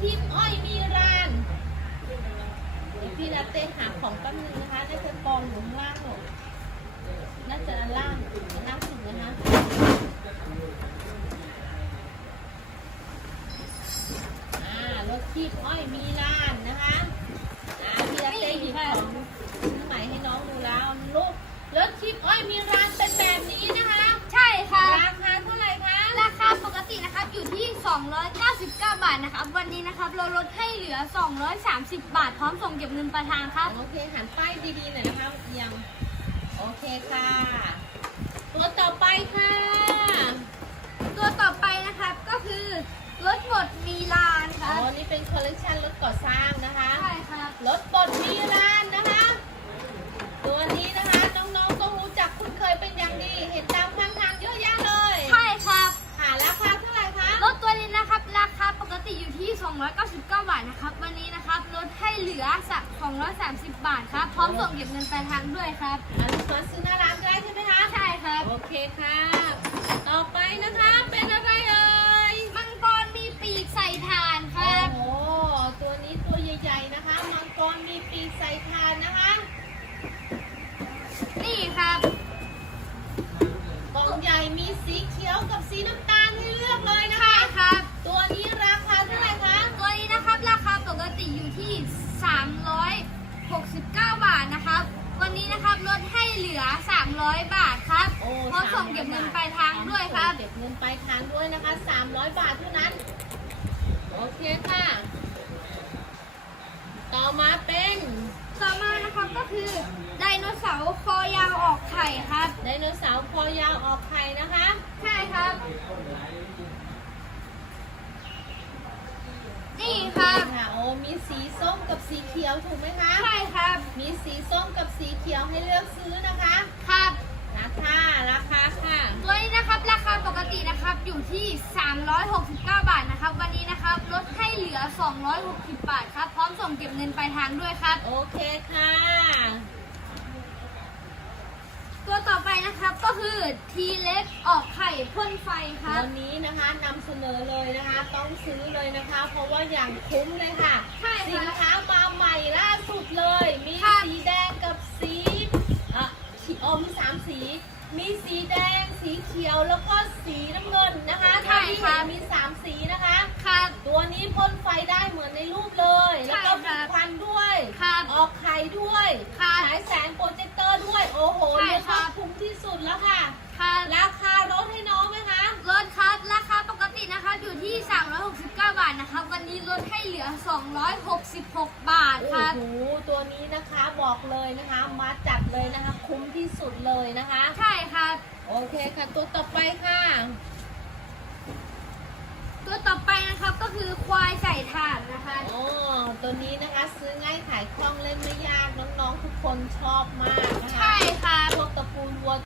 ทิพย์อ้อยมีรานเดี๋ยวพี่นาเต้หาของแป๊บนึงนะคะน่าจะกองอยู่ข้างล่างหรอกน่าจะอันล่างอันล่างสุดนะคะอ่ารถทิพย์อ้อยมีรานนะคะอ่าพี่นาเต้หยิบของใหม่ให้น้องดูแล้วลูกรถทิพย์อ้อยมีรานเป็นแบบนี้นะคะ ใช่ครับราคาเท่าไหร่คะ ราคาปกตินะครับอยู่ที่ 299 บาทนะครับ วันนี้นะครับเราลดให้เหลือ 230 บาท พร้อมส่งเก็บเงินปลายทางครับ โอเคหันป้ายดีๆหน่อยนะคะเอียังโอเคค่ะ ตัวต่อไปค่ะ ตัวต่อไปนะครับก็คือรถบดมีลานคอ๋อรับนี่เป็นคอลเลคชันรถก่อสร้างนะคะใช่ครับรถบดมีราน ลดให้เหลือสัก230บาทครับ พร้อมส่งเก็บเงินปลายทางด้วยครับอันนี้มาซื้อหน้าร้านได้ใช่ไหมคะใช่ครับ โอเคค่ะ ต่อไปนะคะเป็นอะไรเอ่ยมังกรมีปีกใส่ถ่านคโอ้รับ โหตัวนี้ตัวใหญ่ๆนะคะ มังกรมีปีกใส่คานนะคะนี่ครับกล่องใหญ่มีสีเขียวกับสีน้ำตาลให้เลือกเลยนะคะ ใช่ครับ ตัวนี้ราคาเท่าไหร่คะ ตัวนี้นะครับ ราคาปกติอยู่ที่ 369 บาทนะครับ วันนี้นะครับลดให้เห ลือ 300 บาทครับโอ้พร้อมส่งเก็บเงินปลายทางด้วยครับเก็บเงินปลายทางด้วยนะคะ 300 บาทเท่านั้น โอเคค่ะ ต่อมาเป็นต่อมานะครับก็คือไดโนเสาร์คอยาวออกไข่ครับไดโนเสาร์คอยาวออกไข่นะคะ ใช่ครับ นี่ครับค่ะโอ้มีสีส้ม กับสีเขียวถูกไหมคะใช่ครับ มีสีส้มกับสีเขียวให้เลือกซื้อนะคะครับราคาราคาค่ะตัวนี้นะครับราคาปกตินะครับอยู่ที่ 369 บาทนะครับ วันนี้นะครับลดให้เหลือ 260 บาทครับ พร้อมส่งเก็บเงินปลายทางด้วยครับ โอเคค่ะ ตัวต่อไปนะครับก็คือทีเล็กออกไข่พ่นไฟครับวันนี้นะคะนำเสนอเลยนะคะ ต้องซื้อเลยนะคะ เพราะว่าอย่างคุ้มเลยค่ะใช่ค่ะ สินค้ามาใหม่ล่าสุดเลย มีค่ะสีแดงกับสีอะสีอมสามสี มีสีแดง สีเขียวแล้วก็สีน้ำเงินนะคะถ้าที่เห็นมีสามสีนะคะครับตัวนี้พ่นไฟได้เหมือนในรูปเลยแล้วก็ใช่มีค่ะควันด้วยครับออกไข่ด้วยครับฉายแสงโปรเจคเตอร์ด้วย โอ้โหใช่เรียกครัว่าบ คุ้มที่สุดแล้วค่ะ ให้เหลือ 266 บาทโอ้ครับโหตัวนี้นะคะบอกเลยนะคะ มาจัดเลยนะคะ คุ้มที่สุดเลยนะคะ ใช่ครับโอเคค่ะ ตัวต่อไปค่ะ ตัวต่อไปนะครับก็คือควายใส่ถ่านนะคะ อ๋อ ตัวนี้นะคะซื้อง่ายขายคล่องเล่นไม่ยากน้องๆทุกคนชอบมากนะคะใช่ครับพวกตระกูลวัว